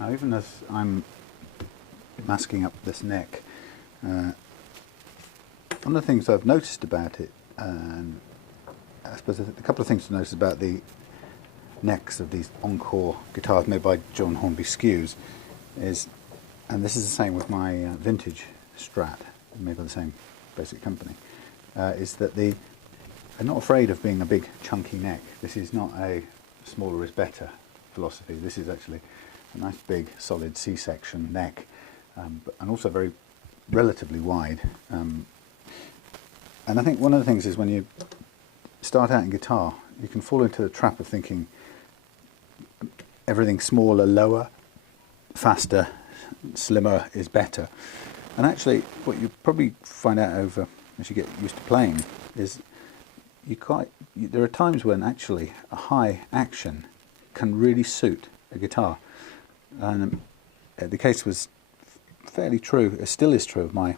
Now, even as I'm masking up this neck, one of the things I've noticed about it, and I suppose a couple of things to notice about the necks of these Encore guitars made by John Hornby Skews is, and this is the same with my vintage Strat made by the same basic company, is that they're not afraid of being a big chunky neck. This is not a smaller is better philosophy. This is actually a nice big solid C-section neck, and also very relatively wide. And I think one of the things is when you start out in guitar, you can fall into the trap of thinking everything smaller, lower, faster, slimmer is better. And actually what you probably find out over as you get used to playing is there are times when actually a high action can really suit a guitar. And the case was fairly true, it still is true of my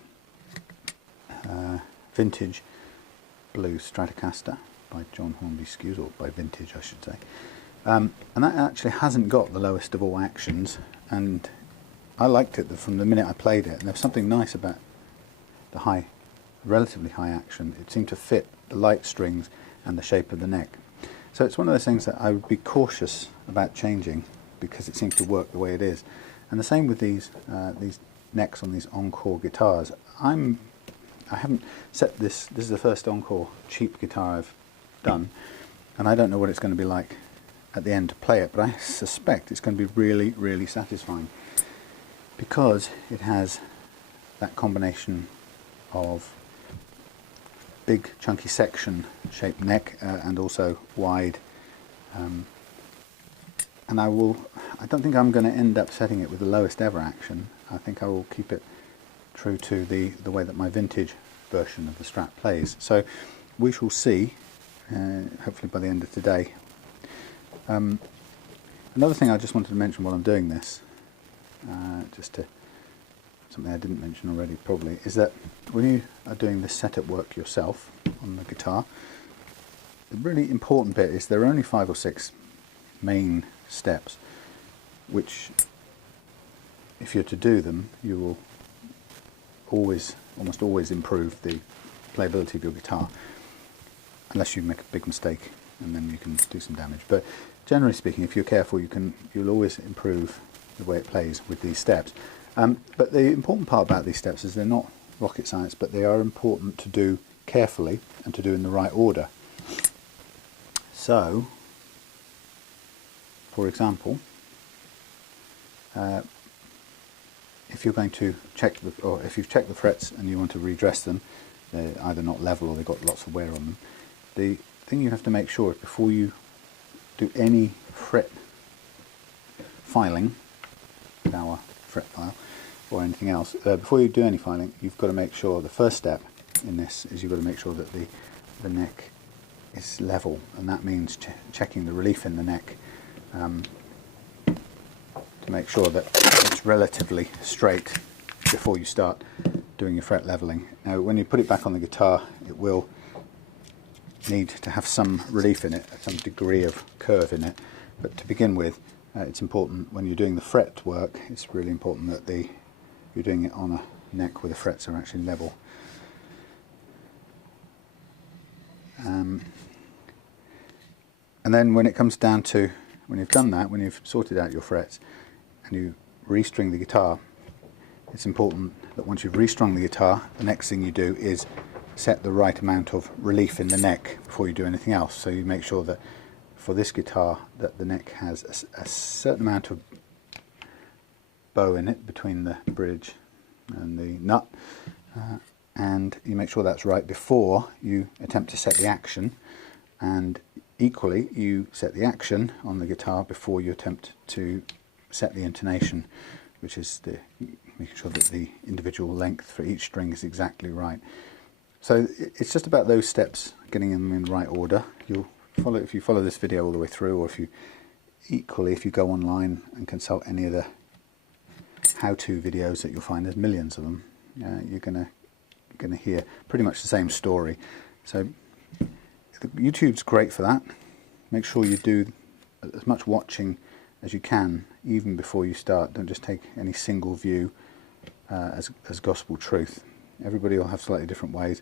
vintage blue Stratocaster by John Hornby Skews, or by vintage I should say. And that actually hasn't got the lowest of all actions, and I liked it from the minute I played it, and there's something nice about the relatively high action. It seemed to fit the light strings and the shape of the neck. So it's one of those things that I would be cautious about changing because it seems to work the way it is. And the same with these necks on these Encore guitars. I haven't set this is the first Encore cheap guitar I've done, and I don't know what it's going to be like at the end to play it, but I suspect it's going to be really, really satisfying because it has that combination of big chunky section shaped neck and also wide, and I don't think I'm going to end up setting it with the lowest ever action. I think I will keep it true to the way that my vintage version of the Strat plays. So we shall see, hopefully by the end of today. Another thing I just wanted to mention while I'm doing this, something I didn't mention already probably, is that when you are doing this setup work yourself on the guitar, the really important bit is there are only 5 or 6 main steps, which if you're to do them, you will almost always improve the playability of your guitar, unless you make a big mistake and then you can do some damage. But generally speaking, if you're careful, you'll always improve the way it plays with these steps. But the important part about these steps is they're not rocket science, but they are important to do carefully and to do in the right order. So, for example, if you're going to check or if you've checked the frets and you want to redress them, they're either not level or they've got lots of wear on them. The thing you have to make sure is before you do any fret filing with our fret file or anything else, before you do any filing, you've got to make sure the first step in this is you've got to make sure that the neck is level, and that means checking the relief in the neck to make sure that it's relatively straight before you start doing your fret leveling. Now when you put it back on the guitar, it will need to have some relief in it, some degree of curve in it, but to begin with, it's important when you're doing the fret work, it's really important that you're doing it on a neck where the frets are actually level. And then when it comes down to, when you've done that, when you've sorted out your frets and you restring the guitar, it's important that once you've restrung the guitar, the next thing you do is set the right amount of relief in the neck before you do anything else. So you make sure that for this guitar that the neck has a certain amount of bow in it between the bridge and the nut, and you make sure that's right before you attempt to set the action, and equally you set the action on the guitar before you attempt to set the intonation, which is making sure that the individual length for each string is exactly right. So it's just about those steps, getting them in the right order. If you follow this video all the way through, or if you go online and consult any of the how-to videos that you'll find, there's millions of them, you're gonna hear pretty much the same story. So YouTube's great for that. Make sure you do as much watching as you can, even before you start. Don't just take any single view as gospel truth. Everybody will have slightly different ways,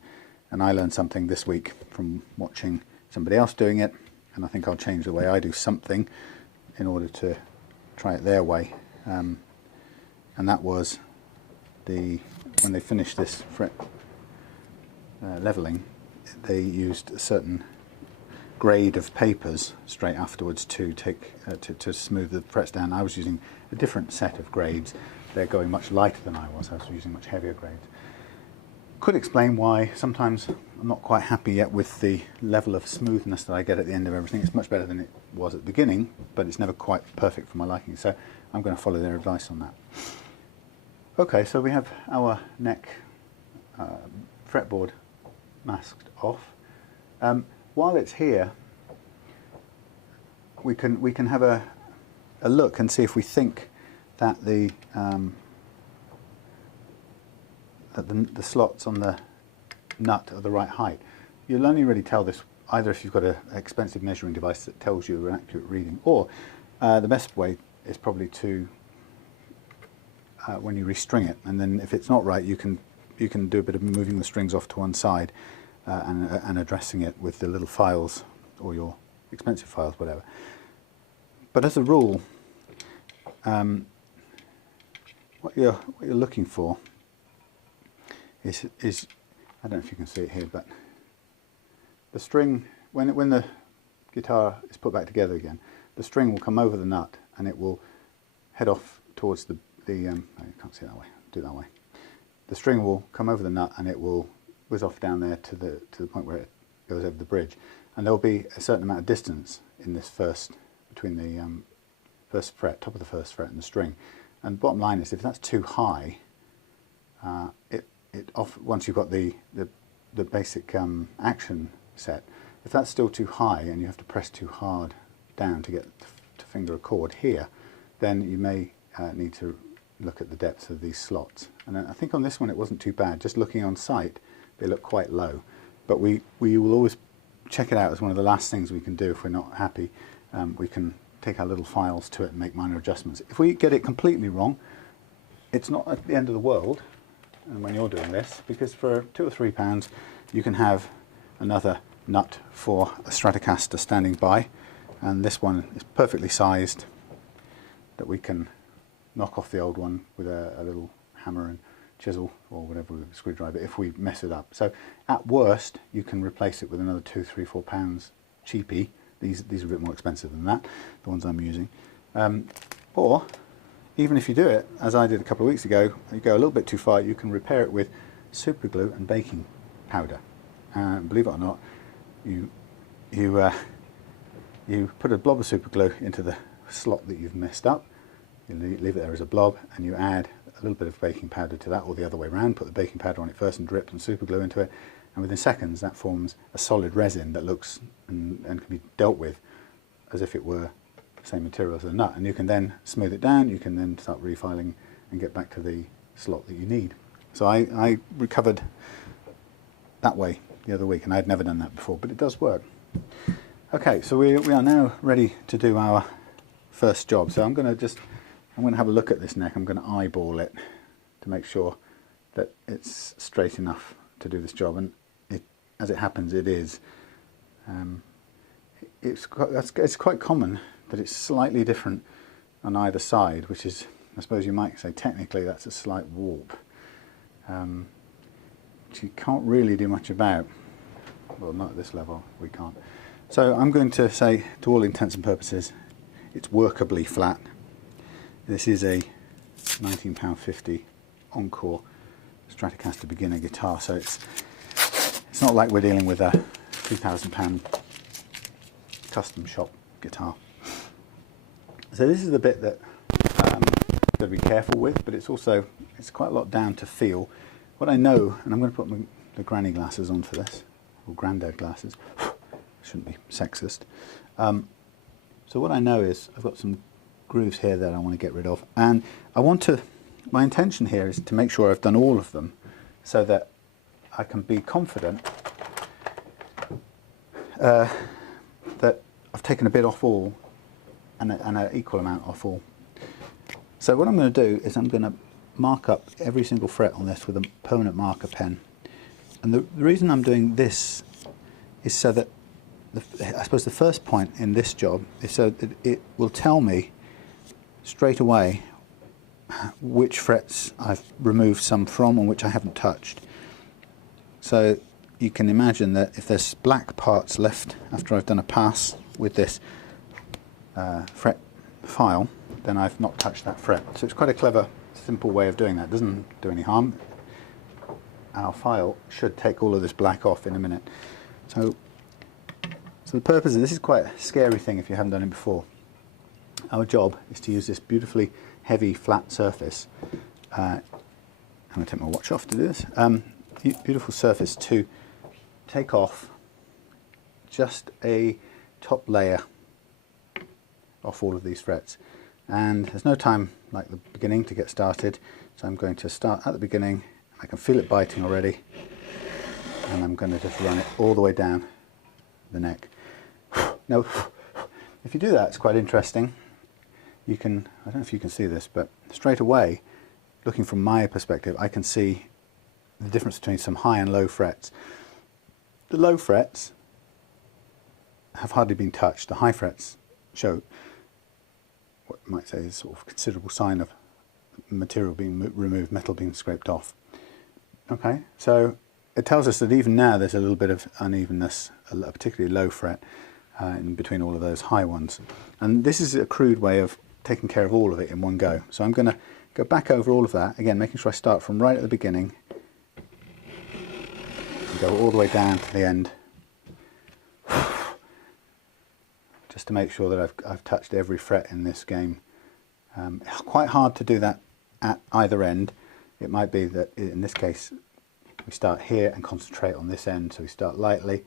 and I learned something this week from watching somebody else doing it, and I think I'll change the way I do something in order to try it their way. And that was when they finished this fret leveling, they used a certain grade of papers straight afterwards to to smooth the frets down. I was using a different set of grades. They're going much lighter than I was using much heavier grades. Could explain why sometimes I'm not quite happy yet with the level of smoothness that I get at the end of everything. It's much better than it was at the beginning, but it's never quite perfect for my liking, so I'm going to follow their advice on that. Okay, so we have our neck fretboard masked off. While it's here, we can have a look and see if we think that the slots on the nut are the right height. You'll only really tell this either if you've got an expensive measuring device that tells you an accurate reading, or the best way is probably to when you restring it, and then if it's not right, you can do a bit of moving the strings off to one side and addressing it with the little files or your expensive files, whatever. But as a rule, what you're looking for is I don't know if you can see it here, but the string, when the guitar is put back together again, the string will come over the nut and it will head off towards the oh, you can't see it that way, do it that way. The string will come over the nut and it will whiz off down there to the point where it goes over the bridge, and there will be a certain amount of distance in this between the first fret, top of the first fret, and the string. And the bottom line is, if that's too high, once you've got the basic action set, if that's still too high and you have to press too hard down to get to finger a chord here, then you may need to look at the depth of these slots. And I think on this one it wasn't too bad. Just looking on sight, they look quite low, but we will always check it out as one of the last things we can do. If we're not happy, we can take our little files to it and make minor adjustments. If we get it completely wrong, it's not at the end of the world. And when you're doing this, because for £2 or £3 you can have another nut for a Stratocaster standing by, and this one is perfectly sized that we can knock off the old one with a little hammer and chisel or whatever, with a screwdriver, if we mess it up. So at worst you can replace it with another £2, £3, £4 cheapy. These are a bit more expensive than that, the ones I'm using. Or even if you do it, as I did a couple of weeks ago, you go a little bit too far, you can repair it with super glue and baking powder. Believe it or not, you put a blob of super glue into the slot that you've messed up, you leave it there as a blob, and you add a little bit of baking powder to that, or the other way around, put the baking powder on it first and drip some super glue into it, and within seconds that forms a solid resin that looks and can be dealt with as if it were the same material as the nut. And you can then smooth it down, you can then start refiling and get back to the slot that you need. So I recovered that way the other week, and I'd never done that before, but it does work. Okay, so we are now ready to do our first job. So I'm going to have a look at this neck. I'm going to eyeball it to make sure that it's straight enough to do this job, and as it happens, it is. It's quite common that it's slightly different on either side, which is, I suppose you might say, technically that's a slight warp, which you can't really do much about. Well, not at this level, we can't. So I'm going to say, to all intents and purposes, it's workably flat. This is a £19.50 Encore Stratocaster beginner guitar, so it's not like we're dealing with a £2,000 custom shop guitar. So this is the bit that got to be careful with, but it's quite a lot down to feel. What I know, and I'm going to put the granny glasses on for this, or granddad glasses. Shouldn't be sexist. So what I know is I've got some grooves here that I want to get rid of, and my intention here is to make sure I've done all of them so that I can be confident that I've taken a bit off all and an equal amount off all. So what I'm going to do is I'm going to mark up every single fret on this with a permanent marker pen. And the reason I'm doing this is so that, I suppose the first point in this job is so that it will tell me straight away which frets I've removed some from and which I haven't touched. So you can imagine that if there's black parts left after I've done a pass with this fret file, then I've not touched that fret. So it's quite a clever, simple way of doing that. It doesn't do any harm. Our file should take all of this black off in a minute. So the purpose of this is quite a scary thing if you haven't done it before. Our job is to use this beautifully heavy flat surface. I'm going to take my watch off to do this. Beautiful surface to take off just a top layer off all of these frets. And there's no time like the beginning to get started, so I'm going to start at the beginning. I can feel it biting already, and I'm going to just run it all the way down the neck. Now, if you do that, it's quite interesting. You can, I don't know if you can see this, but straight away, looking from my perspective, I can see the difference between some high and low frets. The low frets have hardly been touched. The high frets show what you might say is sort of considerable sign of material being removed, metal being scraped off. Okay, so it tells us that even now there's a little bit of unevenness, a particularly low fret in between all of those high ones. And this is a crude way of taking care of all of it in one go. So I'm going to go back over all of that, again making sure I start from right at the beginning and go all the way down to the end, just to make sure that I've touched every fret in this game. It's quite hard to do that at either end. It might be that in this case we start here and concentrate on this end, so we start lightly,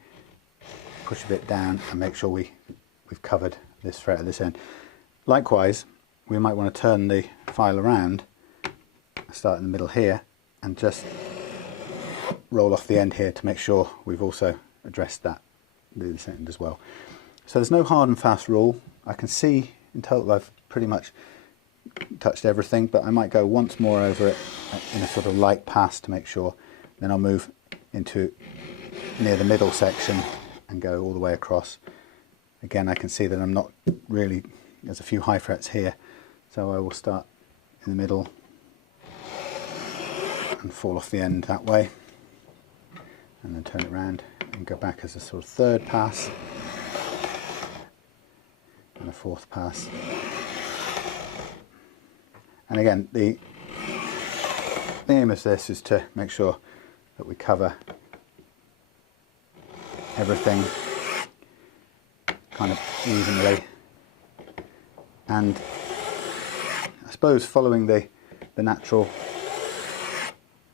push a bit down and make sure we've covered this fret at this end. Likewise, we might want to turn the file around, start in the middle here and just roll off the end here to make sure we've also addressed that this end as well. So there's no hard and fast rule. I can see in total I've pretty much touched everything, but I might go once more over it in a sort of light pass to make sure. Then I'll move into near the middle section and go all the way across. Again, I can see that I'm not really, there's a few high frets here, so I will start in the middle and fall off the end that way, and then turn it around and go back as a sort of third pass and a fourth pass. And again, the aim of this is to make sure that we cover everything kind of evenly, and I suppose following the natural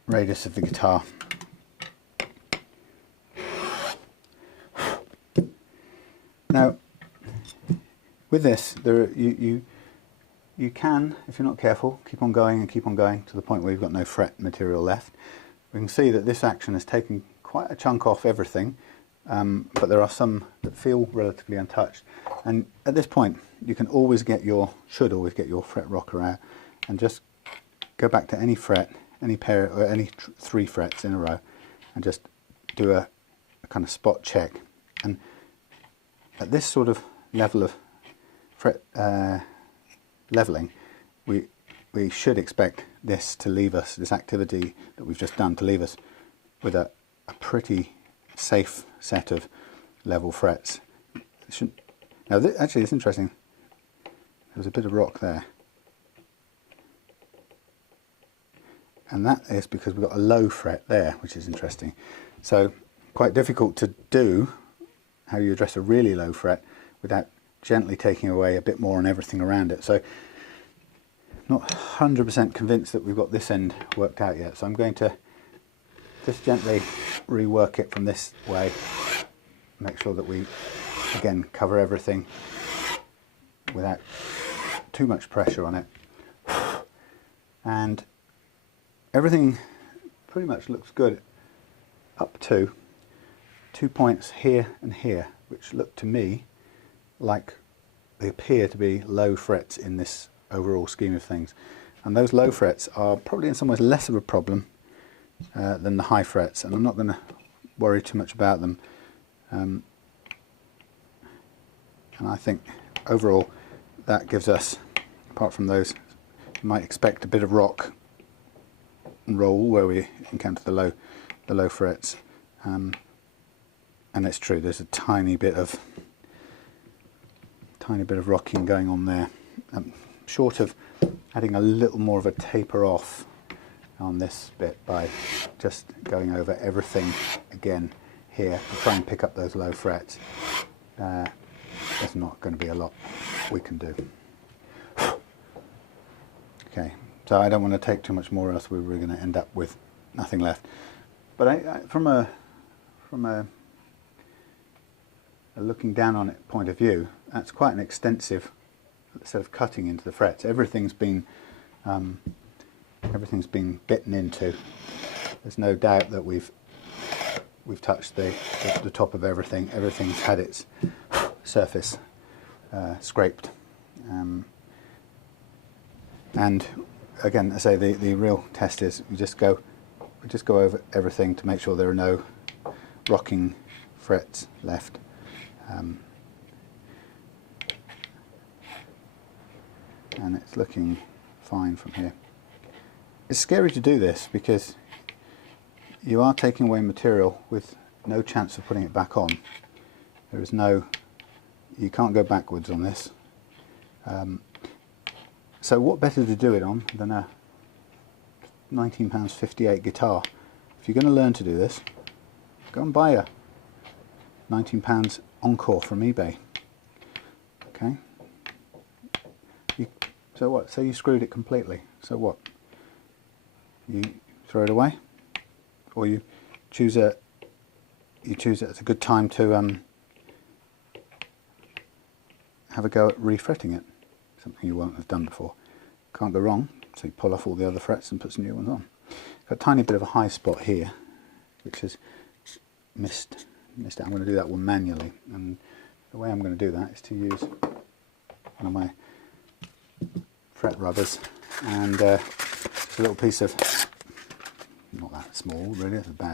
radius of the guitar. Now, with this, you can, if you're not careful, keep on going and keep on going to the point where you've got no fret material left. We can see that this action has taken quite a chunk off everything, but there are some that feel relatively untouched. And at this point, you can always get should always get your fret rocker out and just go back to any fret, any pair or any three frets in a row, and just do a kind of spot check. And at this sort of level of fret leveling, we should expect this to leave us, this activity that we've just done, to leave us with a pretty safe set of level frets. Now actually it's interesting, there's a bit of rock there, and that is because we've got a low fret there, which is interesting. So quite difficult to do how you address a really low fret without gently taking away a bit more on everything around it. So not 100% convinced that we've got this end worked out yet, so I'm going to just gently rework it from this way, make sure that we again cover everything without too much pressure on it, and everything pretty much looks good up to 2 points here and here, which look to me like they appear to be low frets in this overall scheme of things, and those low frets are probably in some ways less of a problem than the high frets, and I'm not going to worry too much about them. And I think overall that gives us, apart from those, you might expect a bit of rock and roll where we encounter the low frets, and it's true, there's a tiny bit of rocking going on there, short of adding a little more of a taper off on this bit by just going over everything again here to try and pick up those low frets. There's not going to be a lot we can do. Okay, so I don't want to take too much more, else we're going to end up with nothing left. But from a looking down on it point of view, that's quite an extensive set of cutting into the frets. Everything's been bitten into. There's no doubt that we've touched the top of everything. Everything's had its surface scraped. And again, I say the real test is we just go over everything to make sure there are no rocking frets left. And it's looking fine from here. It's scary to do this because you are taking away material with no chance of putting it back on. There is no, you can't go backwards on this. So what better to do it on than a £19.58 guitar? If you're going to learn to do this, go and buy a £19 Encore from eBay. Okay. So what? Say you screwed it completely. So what? You throw it away, or you choose it as a good time to have a go at refretting it. Something you won't have done before. Can't go wrong. So you pull off all the other frets and put some new ones on. Got a tiny bit of a high spot here, which is missed out. I'm going to do that one manually, and the way I'm going to do that is to use one of my fret rubbers and a little piece of, not that small really, it's a bad